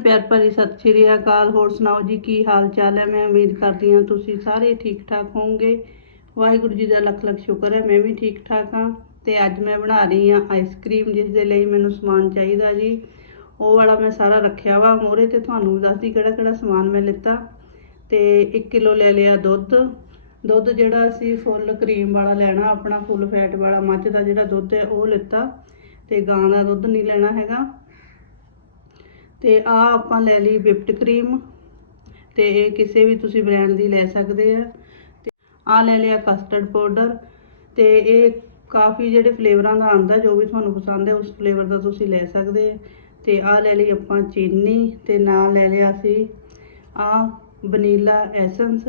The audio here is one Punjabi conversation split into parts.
ਪਿਆਰ ਭਰੀ ਸਤਿ ਸ਼੍ਰੀ ਅਕਾਲ। ਹੋਰ ਸੁਣਾਓ ਜੀ, ਕੀ ਹਾਲ ਚਾਲ ਹੈ? ਮੈਂ ਉਮੀਦ ਕਰਦੀ ਹਾਂ ਤੁਸੀਂ ਸਾਰੇ ਠੀਕ ਠਾਕ ਹੋਵੋਗੇ। ਵਾਹਿਗੁਰੂ ਜੀ ਦਾ ਲੱਖ ਲੱਖ ਸ਼ੁਕਰ ਹੈ, ਮੈਂ ਵੀ ਠੀਕ ਠਾਕ ਹਾਂ ਤੇ ਅੱਜ ਮੈਂ ਬਣਾ ਰਹੀ ਹਾਂ ਆਈਸਕ੍ਰੀਮ, ਜਿਸ ਦੇ ਲਈ ਮੈਨੂੰ ਸਮਾਨ ਚਾਹੀਦਾ ਜੀ। ਉਹ ਵਾਲਾ ਮੈਂ ਸਾਰਾ ਰੱਖਿਆ ਵਾ ਮੋਰੇ ਤੇ ਤੁਹਾਨੂੰ ਵੀ ਦੱਸਦੀ ਕਿਹੜਾ ਕਿਹੜਾ ਸਮਾਨ ਮੈਂ ਲਿੱਤਾ। ਤੇ 1 ਕਿਲੋ ਲੈ ਲਿਆ ਦੁੱਧ। ਦੁੱਧ ਜਿਹੜਾ ਅਸੀਂ ਫੁੱਲ ਕਰੀਮ ਵਾਲਾ ਲੈਣਾ, ਆਪਣਾ ਫੁੱਲ ਫੈਟ ਵਾਲਾ, ਮੱਝ ਦਾ ਜਿਹੜਾ ਦੁੱਧ ਹੈ, ਉਹ ਲਿੱਤਾ। ਤੇ ਗਾਂ ਦਾ ਦੁੱਧ ਨਹੀਂ ਲੈਣਾ ਹੈਗਾ। ਤੇ ਆ ਆਪਾਂ ਲੈ ਲਈ ਵਿਪਟ ਕਰੀਮ ਤੇ ਇਹ ਕਿਸੇ ਵੀ ਤੁਸੀਂ ਬ੍ਰਾਂਡ ਦੀ ਲੈ ਸਕਦੇ ਆ। ਤੇ ਆ ਲੈ ਲਿਆ ਕਸਟਰਡ ਪਾਊਡਰ ਤੇ ਇਹ ਕਾਫੀ ਜਿਹੜੇ ਫਲੇਵਰਾਂ ਦਾ ਆਂਦਾ ਜੋ ਵੀ ਤੁਹਾਨੂੰ ਪਸੰਦ ਹੈ, ਉਸ ਫਲੇਵਰ ਦਾ ਤੁਸੀਂ ਲੈ ਸਕਦੇ ਆ। ਤੇ ਆ ਲੈ ਲਈ ਆਪਾਂ ਚੀਨੀ ਤੇ ਨਾਲ ਲੈ ਲਿਆ ਸੀ ਆ ਵਨੀਲਾ ਐਸੈਂਸ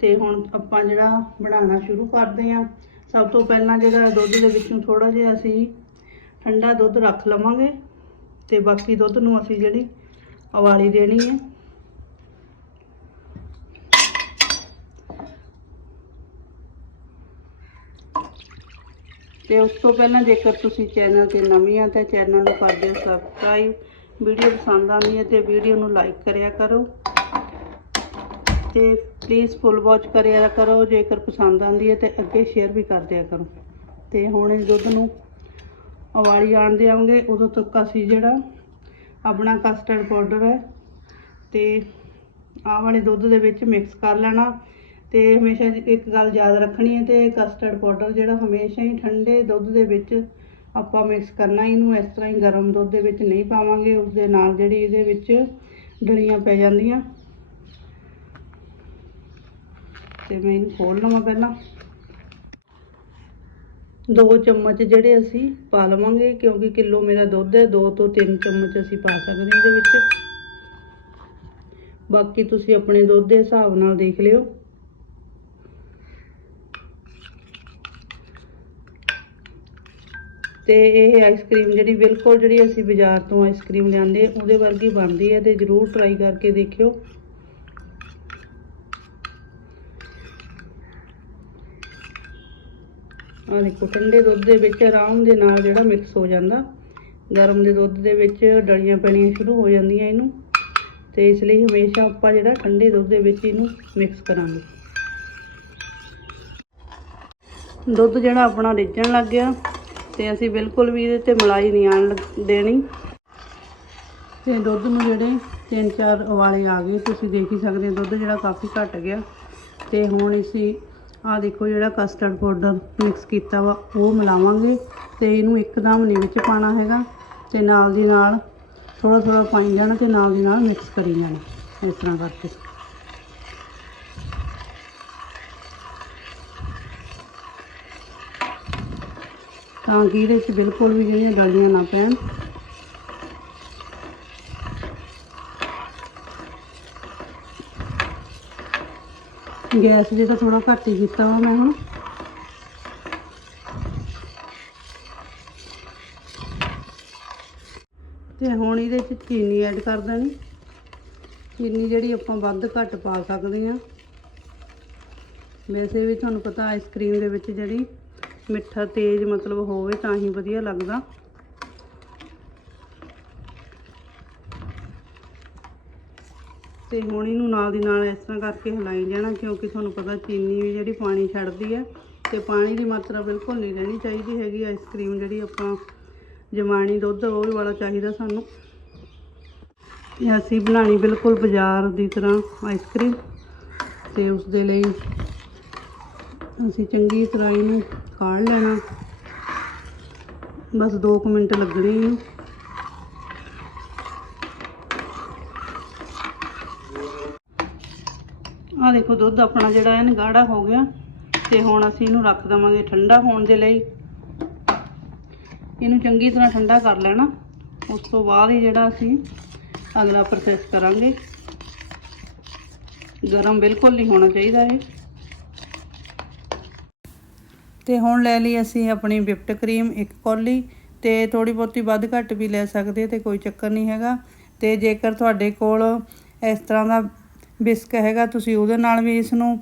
ਤੇ ਹੁਣ ਆਪਾਂ ਜਿਹੜਾ ਬਣਾਉਣਾ ਸ਼ੁਰੂ ਕਰਦੇ ਆ ਸਭ ਤੋਂ ਪਹਿਲਾਂ ਜਿਹੜਾ ਦੁੱਧ ਦੇ ਵਿੱਚੋਂ ਥੋੜਾ ਜਿਹਾ ਅਸੀਂ ਠੰਡਾ ਦੁੱਧ ਰੱਖ ਲਵਾਂਗੇ। ਤੇ ਬਾਕੀ ਦੁੱਧ ਨੂੰ ਅਸੀਂ ਜਿਹੜੀ ਉਬਾਲੀ ਦੇਣੀ ਹੈ। ਤੇ ਉਸ ਤੋਂ ਪਹਿਲਾਂ ਜੇਕਰ ਤੁਸੀਂ ਚੈਨਲ ਤੇ ਨਵੇਂ ਆ, ਤਾਂ ਚੈਨਲ ਨੂੰ ਕਰ ਦਿਓ ਸਬਸਕ੍ਰਾਈਬ ਵੀਡੀਓ ਪਸੰਦ ਆਉਂਦੀ ਹੈ ਤੇ ਵੀਡੀਓ ਨੂੰ ਲਾਈਕ ਕਰਿਆ ਕਰੋ। ਤੇ ਪਲੀਜ਼ ਫੁੱਲ ਵਾਚ ਕਰਿਆ ਕਰੋ, ਜੇਕਰ ਪਸੰਦ ਆਉਂਦੀ ਹੈ ਤੇ ਅੱਗੇ ਸ਼ੇਅਰ ਵੀ ਕਰ ਦਿਆ ਕਰੋ। ਤੇ ਹੁਣ ਇਸ ਦੁੱਧ ਨੂੰ ਉਬਾਲੀ ਆਣ ਦੇਵਾਂਗੇ ਉਦੋਂ ਤੱਕ ਅਸੀਂ ਜਿਹੜਾ ਆਪਣਾ ਕਸਟਰਡ ਪਾਊਡਰ ਹੈ ਤੇ ਆਹ ਵਾਲੇ ਦੁੱਧ ਦੇ ਵਿੱਚ ਮਿਕਸ ਕਰ ਲੈਣਾ ਤੇ ਹਮੇਸ਼ਾ ਇੱਕ ਗੱਲ ਯਾਦ ਰੱਖਣੀ ਹੈ ਤੇ ਕਸਟਰਡ ਪਾਊਡਰ ਜਿਹੜਾ ਹਮੇਸ਼ਾ ਹੀ ਠੰਡੇ ਦੁੱਧ ਦੇ ਵਿੱਚ ਆਪਾਂ ਮਿਕਸ ਕਰਨਾ, ਇਹਨੂੰ ਇਸ ਤਰ੍ਹਾਂ ਹੀ ਗਰਮ ਦੁੱਧ ਦੇ ਵਿੱਚ ਨਹੀਂ ਪਾਵਾਂਗੇ ਉਸ ਦੇ ਨਾਲ ਜਿਹੜੀ ਇਹਦੇ ਵਿੱਚ ਡਲੀਆਂ ਪੈ ਜਾਂਦੀਆਂ। ਤੇ ਮੈਂ ਇਹਨੂੰ ਖੋਲ ਲਵਾਂ ਪਹਿਲਾਂ। ਦੋ ਚਮਚ ਜਿਹੜੇ ਅਸੀਂ ਪਾ ਲਵਾਂਗੇ, ਕਿਉਂਕਿ ਕਿਲੋ ਮੇਰਾ ਦੁੱਧ ਹੈ, ਦੋ ਤੋਂ ਤਿੰਨ ਚਮਚ ਅਸੀਂ ਪਾ ਸਕਦੇ ਹਾਂ ਇਹਦੇ ਵਿੱਚ। ਬਾਕੀ ਤੁਸੀਂ ਆਪਣੇ ਦੁੱਧ ਦੇ ਹਿਸਾਬ ਨਾਲ ਦੇਖ ਲਿਓ। ਤੇ ਇਹ ਆਈਸਕ੍ਰੀਮ ਜਿਹੜੀ ਬਿਲਕੁਲ ਜਿਹੜੀ ਅਸੀਂ ਬਾਜ਼ਾਰ ਤੋਂ ਆਈਸਕ੍ਰੀਮ ਲਿਆਂਦੇ, ਉਹਦੇ ਵਰਗੀ ਬਣਦੀ ਹੈ ਤੇ ਜਰੂਰ ਟਰਾਈ ਕਰਕੇ ਦੇਖਿਓ। ਆਹ ਦੇਖੋ, ਠੰਡੇ ਦੁੱਧ ਦੇ ਵਿੱਚ ਆਰਾਮ ਦੇ ਨਾਲ ਜਿਹੜਾ ਮਿਕਸ ਹੋ ਜਾਂਦਾ। ਗਰਮ ਦੇ ਦੁੱਧ ਦੇ ਵਿੱਚ ਡਲੀਆਂ ਪੈਣੀਆਂ ਸ਼ੁਰੂ ਹੋ ਜਾਂਦੀਆਂ ਇਹਨੂੰ। ਤੇ ਇਸ ਲਈ ਹਮੇਸ਼ਾ ਆਪਾਂ ਜਿਹੜਾ ਠੰਡੇ ਦੁੱਧ ਦੇ ਵਿੱਚ ਇਹਨੂੰ ਮਿਕਸ ਕਰਾਂਗੇ। ਦੁੱਧ ਜਿਹੜਾ ਆਪਣਾ ਰਿੱਝਣ ਲੱਗ ਗਿਆ ਤੇ ਅਸੀਂ ਬਿਲਕੁਲ ਵੀ ਇਹਦੇ ਤੇ ਮਲਾਈ ਨਹੀਂ ਆਣ ਲੱਗ- ਦੇਣੀ। ਤੇ ਦੁੱਧ ਨੂੰ ਜਿਹੜੇ ਤਿੰਨ ਚਾਰ ਉਬਾਲੇ ਆ ਗਏ, ਤੁਸੀਂ ਦੇਖ ਹੀ ਸਕਦੇ ਹੋ, ਦੁੱਧ ਜਿਹੜਾ ਕਾਫੀ ਘਟ ਗਿਆ। ਤੇ ਹੁਣ ਅਸੀਂ ਆਹ ਦੇਖੋ ਜਿਹੜਾ ਕਸਟਰਡ ਪਾਊਡਰ ਮਿਕਸ ਕੀਤਾ ਵਾ, ਉਹ ਮਿਲਾਵਾਂਗੇ ਤੇ ਇਹਨੂੰ ਇੱਕਦਮ ਨਹੀਂ ਵਿੱਚ ਪਾਣਾ ਹੈਗਾ ਤੇ ਨਾਲ ਦੀ ਨਾਲ ਥੋੜਾ ਥੋੜਾ ਪਾਈ ਜਾਣਾ ਤੇ ਨਾਲ ਦੀ ਨਾਲ ਮਿਕਸ ਕਰੀ ਜਾਣਾ, ਇਸ ਤਰ੍ਹਾਂ ਕਰਕੇ। ਤਾਂ ਕਿ ਇਹਦੇ ਵਿੱਚ ਬਿਲਕੁਲ ਵੀ ਜਿਹੜੀਆਂ ਡਲੀਆਂ ਨਾ ਪੈਣ। ਗੈਸ ਜੇ ਤਾਂ ਥੋੜਾ ਘੱਟ ਹੀ ਕੀਤਾ ਵਾ ਮੈਂ ਹੁਣ ਤੇ ਹੁਣ ਇਹਦੇ ਵਿੱਚ ਚੀਨੀ ਐਡ ਕਰ ਦੇਣੀ। ਚੀਨੀ ਜਿਹੜੀ ਆਪਾਂ ਵੱਧ ਘੱਟ ਪਾ ਸਕਦੇ ਹਾਂ। ਵੈਸੇ ਵੀ ਤੁਹਾਨੂੰ ਪਤਾ ਆਈਸਕ੍ਰੀਮ ਦੇ ਵਿੱਚ ਜਿਹੜੀ ਮਿੱਠਾ ਤੇਜ਼ ਮਤਲਬ ਹੋਵੇ ਤਾਂ ਹੀ ਵਧੀਆ ਲੱਗਦਾ। ਤੇ ਹੁਣ ਇਹਨੂੰ ਨਾਲ ਦੀ ਨਾਲ ਇਸ ਤਰ੍ਹਾਂ ਕਰਕੇ ਹਿਲਾਈ ਜਾਣਾ, ਕਿਉਂਕਿ ਤੁਹਾਨੂੰ ਪਤਾ ਚੀਨੀ ਵੀ ਜਿਹੜੀ ਪਾਣੀ ਛੱਡਦੀ ਹੈ ਤੇ ਪਾਣੀ ਦੀ ਮਾਤਰਾ ਬਿਲਕੁਲ ਨਹੀਂ ਰਹਿਣੀ ਚਾਹੀਦੀ ਹੈਗੀ, ਆਈਸਕ੍ਰੀਮ ਜਿਹੜੀ ਆਪਾਂ ਜਮਾਣੀ ਦੁੱਧ ਉਹ ਵਾਲਾ ਚਾਹੀਦਾ ਸਾਨੂੰ। ਇਹ ਅਸੀਂ ਬਣਾਣੀ ਬਿਲਕੁਲ ਬਾਜ਼ਾਰ ਦੀ ਤਰ੍ਹਾਂ ਆਈਸਕ੍ਰੀਮ, ਤੇ ਉਸ ਦੇ ਲਈ ਅਸੀਂ ਚੰਗੀ ਤਰ੍ਹਾਂ ਇਹਨੂੰ ਕਾੜ ਲੈਣਾ। ਬਸ 2 ਮਿੰਟ ਲੱਗਣੇ ਇਹਨੂੰ ਆ ਦੇਖੋ ਦੁੱਧ ਆਪਣਾ ਜਿਹੜਾ ਹੈ ਗਾੜਾ ਹੋ ਗਿਆ ਤੇ ਹੁਣ ਅਸੀਂ ਇਹਨੂੰ ਰੱਖ ਦਵਾਂਗੇ ਠੰਡਾ ਹੋਣ ਦੇ ਲਈ। ਇਹਨੂੰ ਚੰਗੀ ਤਰ੍ਹਾਂ ਠੰਡਾ ਕਰ ਲੈਣਾ। ਉਸ ਤੋਂ ਬਾਅਦ ਹੀ ਜਿਹੜਾ ਅਸੀਂ ਅਗਲਾ ਪ੍ਰੋਸੈਸ ਕਰਾਂਗੇ। ਗਰਮ ਬਿਲਕੁਲ ਨਹੀਂ ਹੋਣਾ ਚਾਹੀਦਾ ਇਹ। ਤੇ ਹੁਣ ਲੈ ਲਈ ਅਸੀਂ ਆਪਣੀ ਵਿਪਟ ਕਰੀਮ ਇੱਕ ਕੌਲੀ ਤੇ ਥੋੜੀ ਬਹੁਤੀ ਵੱਧ ਘੱਟ ਵੀ ਲੈ ਸਕਦੇ ਤੇ ਕੋਈ ਚੱਕਰ ਨਹੀਂ ਹੈਗਾ। ਤੇ ਜੇਕਰ ਤੁਹਾਡੇ ਕੋਲ ਇਸ ਤਰ੍ਹਾਂ ਦਾ ਬਿਸਕ ਹੈਗਾ, ਤੁਸੀਂ ਉਹਦੇ ਨਾਲ ਵੀ ਇਸ ਨੂੰ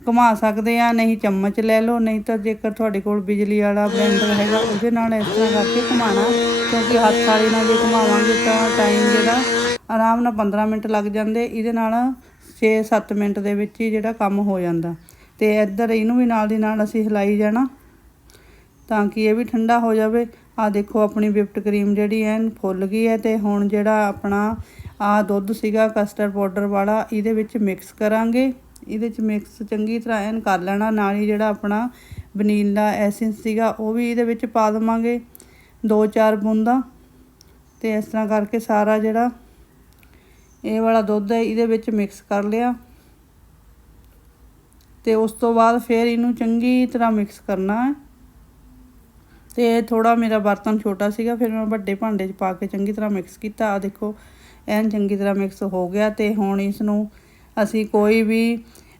ਘੁਮਾ ਸਕਦੇ ਆ, ਨਹੀਂ ਚਮਚ ਲੈ ਲਓ, ਨਹੀਂ ਤਾਂ ਜੇਕਰ ਤੁਹਾਡੇ ਕੋਲ ਬਿਜਲੀ ਵਾਲਾ ਬਲੈਂਡਰ ਹੈਗਾ, ਉਹਦੇ ਨਾਲ ਇਸ ਤਰ੍ਹਾਂ ਕਰਕੇ ਘੁਮਾਣਾ, ਕਿਉਂਕਿ ਹੱਥ ਵਾਲੇ ਨਾਲ ਜੇ ਘੁਮਾਵਾਂਗੇ ਤਾਂ ਟਾਈਮ ਜਿਹੜਾ ਆਰਾਮ ਨਾਲ 15 ਮਿੰਟ ਲੱਗ ਜਾਂਦੇ, ਇਹਦੇ ਨਾਲ 6-7 ਮਿੰਟ ਦੇ ਵਿੱਚ ਹੀ ਜਿਹੜਾ ਕੰਮ ਹੋ ਜਾਂਦਾ। ਤੇ ਇੱਧਰ ਇਹਨੂੰ ਵੀ ਨਾਲ ਦੀ ਨਾਲ ਅਸੀਂ ਹਿਲਾਈ ਜਾਣਾ, ਤਾਂ ਕਿ ਇਹ ਵੀ ਠੰਡਾ ਹੋ ਜਾਵੇ। ਆ ਦੇਖੋ, ਆਪਣੀ ਵਿਪਟ ਕਰੀਮ ਜਿਹੜੀ ਐਨ ਫੁੱਲ ਗਈ ਹੈ ਤੇ ਹੁਣ ਜਿਹੜਾ ਆਪਣਾ ਆ ਦੁੱਧ ਸੀਗਾ ਕਸਟਰਡ ਪਾਊਡਰ ਵਾਲਾ, ਇਹਦੇ ਵਿੱਚ ਮਿਕਸ ਕਰਾਂਗੇ। ਇਹਦੇ ਚ ਮਿਕਸ ਚੰਗੀ ਤਰ੍ਹਾਂ ਐਨ ਕਰ ਲੈਣਾ, ਨਾਲ ਹੀ ਜਿਹੜਾ ਆਪਣਾ ਵਨੀਲਾ ਐਸੈਂਸ ਸੀਗਾ, ਉਹ ਵੀ ਇਹਦੇ ਵਿੱਚ ਪਾ ਦੇਵਾਂਗੇ, ਦੋ ਚਾਰ ਬੂੰਦਾਂ। ਤੇ ਇਸ ਤਰ੍ਹਾਂ ਕਰਕੇ ਸਾਰਾ ਜਿਹੜਾ ਇਹ ਵਾਲਾ ਦੁੱਧ ਹੈ, ਇਹਦੇ ਵਿੱਚ ਮਿਕਸ ਕਰ ਲਿਆ। ਤੇ ਉਸ ਤੋਂ ਬਾਅਦ ਫਿਰ ਇਹਨੂੰ ਚੰਗੀ ਤਰ੍ਹਾਂ ਮਿਕਸ ਕਰਨਾ ਹੈ। ਤੇ ਥੋੜਾ ਮੇਰਾ ਬਰਤਨ ਛੋਟਾ ਸੀਗਾ, ਫਿਰ ਮੈਂ ਵੱਡੇ ਭਾਂਡੇ 'ਚ ਪਾ ਕੇ ਚੰਗੀ ਤਰ੍ਹਾਂ ਮਿਕਸ ਕੀਤਾ। ਆ ਦੇਖੋ ਐਨ ਚੰਗੀ ਤਰ੍ਹਾਂ ਮਿਕਸ ਹੋ ਗਿਆ ਤੇ ਹੁਣ ਇਸ ਨੂੰ ਅਸੀਂ ਕੋਈ ਵੀ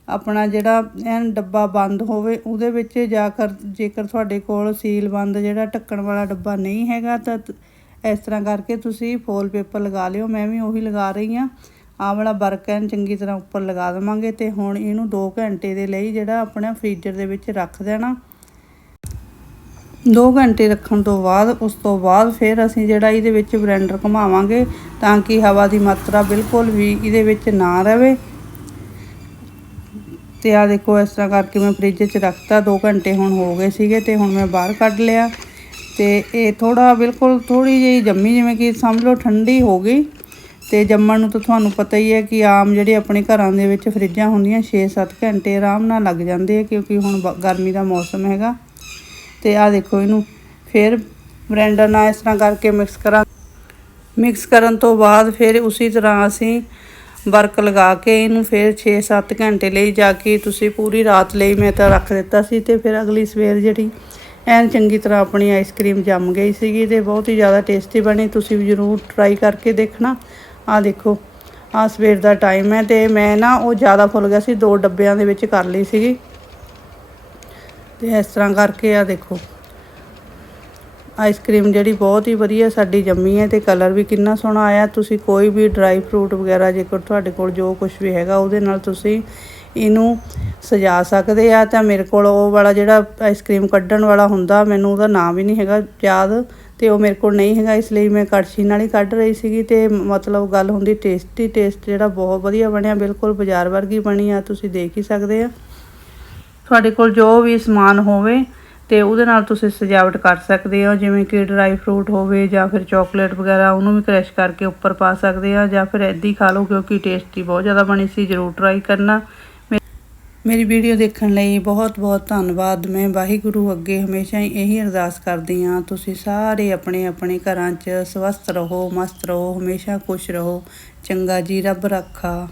ਆਪਣਾ ਜਿਹੜਾ ਐਨ ਡੱਬਾ ਬੰਦ ਹੋਵੇ, ਉਹਦੇ ਵਿੱਚ ਜਾ ਕਰ ਜੇਕਰ ਤੁਹਾਡੇ ਕੋਲ ਸੀਲ ਬੰਦ ਜਿਹੜਾ ਢੱਕਣ ਵਾਲਾ ਡੱਬਾ ਨਹੀਂ ਹੈਗਾ, ਤਾਂ ਇਸ ਤਰ੍ਹਾਂ ਕਰਕੇ ਤੁਸੀਂ ਫੋਲ ਪੇਪਰ ਲਗਾ ਲਿਓ। ਮੈਂ ਵੀ ਉਹੀ ਲਗਾ ਰਹੀ ਹਾਂ। ਆਹ ਵਾਲਾ ਵਰਕ ਐਨ ਚੰਗੀ ਤਰ੍ਹਾਂ ਉੱਪਰ ਲਗਾ ਦੇਵਾਂਗੇ ਤੇ ਹੁਣ ਇਹਨੂੰ 2 ਘੰਟੇ ਦੇ ਲਈ ਜਿਹੜਾ ਆਪਣਾ ਫ੍ਰੀਜ਼ਰ ਦੇ ਵਿੱਚ ਰੱਖ ਦੇਣਾ। 2 ਘੰਟੇ ਰੱਖਣ ਤੋਂ ਬਾਅਦ, ਉਸ ਤੋਂ ਬਾਅਦ ਫਿਰ ਅਸੀਂ ਜਿਹੜਾ ਇਹਦੇ ਵਿੱਚ ਬਲੈਂਡਰ ਘੁਮਾਵਾਂਗੇ ਤਾਂ ਕਿ ਹਵਾ ਦੀ ਮਾਤਰਾ ਬਿਲਕੁਲ ਵੀ ਇਹਦੇ ਵਿੱਚ ਨਾ ਰਵੇ। ਤੇ ਆ ਦੇਖੋ, ਇਸ ਤਰ੍ਹਾਂ ਕਰਕੇ ਮੈਂ ਫ੍ਰਿਜ 'ਚ ਰੱਖਤਾ। 2 ਘੰਟੇ ਹੁਣ ਹੋ ਗਏ ਸੀਗੇ ਤੇ ਹੁਣ ਮੈਂ ਬਾਹਰ ਕੱਢ ਲਿਆ। ਤੇ ਇਹ ਥੋੜਾ ਬਿਲਕੁਲ ਥੋੜੀ ਜਿਹੀ ਜੰਮੀ, ਜਿਵੇਂ ਕਿ ਸਮਝ ਲਓ ਠੰਡੀ ਹੋ ਗਈ। ਤੇ ਜੰਮਣ ਨੂੰ ਤਾਂ ਤੁਹਾਨੂੰ ਪਤਾ ਹੀ ਹੈ ਕਿ ਆਮ ਜਿਹੜੇ ਆਪਣੇ ਘਰਾਂ ਦੇ ਵਿੱਚ ਫਰਿੱਜਾਂ ਹੁੰਦੀਆਂ 6-7 ਘੰਟੇ ਆਰਾਮ ਨਾਲ ਲੱਗ ਜਾਂਦੇ ਆ, ਕਿਉਂਕਿ ਹੁਣ ਬ- ਗਰਮੀ ਦਾ ਮੌਸਮ ਹੈਗਾ। ਤੇ ਆ ਦੇਖੋ ਇਹਨੂੰ। ਫਿਰ ਬਲੈਂਡਰ ਨਾਲ ਇਸ ਤਰ੍ਹਾਂ ਕਰਕੇ ਮਿਕਸ ਕਰਾਂ। ਮਿਕਸ ਕਰਨ ਤੋਂ ਬਾਅਦ ਫਿਰ ਉਸੇ ਤਰ੍ਹਾਂ ਅਸੀਂ ਵਰਕ ਲਗਾ ਕੇ ਇਹਨੂੰ ਫਿਰ 6-7 ਘੰਟੇ ਲਈ ਜਾ ਕੇ ਤੁਸੀਂ ਪੂਰੀ ਰਾਤ ਲਈ ਮੈਂ ਤਾਂ ਰੱਖ ਦਿੱਤਾ ਸੀ ਤੇ ਫਿਰ ਅਗਲੀ ਸਵੇਰ ਜਿਹੜੀ ਐਨ ਚੰਗੀ ਤਰ੍ਹਾਂ ਆਪਣੀ ਆਈਸਕ੍ਰੀਮ ਜੰਮ ਗਈ ਸੀਗੀ ਤੇ ਬਹੁਤ ਹੀ ਜ਼ਿਆਦਾ ਟੇਸਟੀ ਬਣੀ। ਤੁਸੀਂ ਵੀ ਜ਼ਰੂਰ ਟਰਾਈ ਕਰਕੇ ਦੇਖਣਾ। ਆ ਦੇਖੋ ਆ ਸਵੇਰ ਦਾ ਟਾਈਮ ਹੈ ਤੇ ਮੈਂ ਨਾ ਉਹ ਜ਼ਿਆਦਾ ਫੁੱਲ ਗਿਆ ਸੀ, ਦੋ ਡੱਬਿਆਂ ਦੇ ਵਿੱਚ ਕਰ ਲਈ ਸੀਗੀ। ਤੇ ਇਸ ਤਰ੍ਹਾਂ ਕਰਕੇ ਆ ਦੇਖੋ। ਆਈਸਕ੍ਰੀਮ ਜਿਹੜੀ ਬਹੁਤ ਹੀ ਵਧੀਆ ਸਾਡੀ ਜੰਮੀ ਹੈ ਤੇ ਕਲਰ ਵੀ ਕਿੰਨਾ ਸੋਹਣਾ ਆਇਆ। ਤੁਸੀਂ ਕੋਈ ਵੀ ਡਰਾਈ ਫਰੂਟ ਵਗੈਰਾ ਜੇਕਰ ਤੁਹਾਡੇ ਕੋਲ ਜੋ ਕੁਝ ਵੀ ਹੈਗਾ, ਉਹਦੇ ਨਾਲ ਤੁਸੀਂ ਇਹਨੂੰ ਸਜਾ ਸਕਦੇ ਆ। ਤਾਂ ਮੇਰੇ ਕੋਲ ਉਹ ਵਾਲਾ ਜਿਹੜਾ ਆਈਸਕ੍ਰੀਮ ਕੱਢਣ ਵਾਲਾ ਹੁੰਦਾ, ਮੈਨੂੰ ਉਹਦਾ ਨਾਮ ਵੀ ਨਹੀਂ ਹੈਗਾ ਯਾਦ ਤੇ ਉਹ ਮੇਰੇ ਕੋਲ ਨਹੀਂ ਹੈਗਾ, ਇਸ ਲਈ ਮੈਂ ਕੜਛੀ ਨਾਲ ਹੀ ਕੱਢ ਰਹੀ ਸੀਗੀ ਤੇ ਮਤਲਬ ਗੱਲ ਹੁੰਦੀ ਟੇਸਟੀ ਟੇਸਟ ਜਿਹੜਾ ਬਹੁਤ ਵਧੀਆ ਬਣਿਆ, ਬਿਲਕੁਲ ਬਾਜ਼ਾਰ ਵਰਗੀ ਬਣੀ ਆ, ਤੁਸੀਂ ਦੇਖ ਹੀ ਸਕਦੇ ਆ। ਤੁਹਾਡੇ ਕੋਲ ਜੋ ਵੀ ਸਮਾਨ ਹੋਵੇ ਤੇ ਉਹਦੇ ਨਾਲ ਤੁਸੀਂ ਸਜਾਵਟ ਕਰ ਸਕਦੇ ਹੋ, ਜਿਵੇਂ ਕਿ ਡਰਾਈ ਫਰੂਟ ਹੋਵੇ ਜਾਂ ਫਿਰ ਚਾਕਲੇਟ ਵਗੈਰਾ, ਉਹਨੂੰ ਵੀ ਕ੍ਰਸ਼ ਕਰਕੇ ਉੱਪਰ ਪਾ ਸਕਦੇ ਆ ਜਾਂ ਫਿਰ ਐਦੀ ਖਾ ਲਓ ਕਿਉਂਕਿ ਟੇਸਟੀ ਬਹੁਤ ਜ਼ਿਆਦਾ ਬਣੀ ਸੀ, ਜਰੂਰ ਟਰਾਈ ਕਰਨਾ। ਮੇ- ਮੇਰੀ ਵੀਡੀਓ ਦੇਖਣ ਲਈ ਬਹੁਤ ਬਹੁਤ ਧੰਨਵਾਦ। ਮੈਂ ਵਾਹਿਗੁਰੂ ਅੱਗੇ ਹਮੇਸ਼ਾ ਹੀ ਇਹੀ ਅਰਦਾਸ ਕਰਦੀ ਹਾਂ। ਤੁਸੀਂ ਸਾਰੇ ਆਪਣੇ ਆਪਣੇ ਘਰਾਂ 'ਚ ਸਵਸਥ ਰਹੋ, ਮਸਤ ਰਹੋ, ਹਮੇਸ਼ਾ ਖੁਸ਼ ਰਹੋ। ਚੰਗਾ ਜੀ, ਰੱਬ ਰੱਖਾ।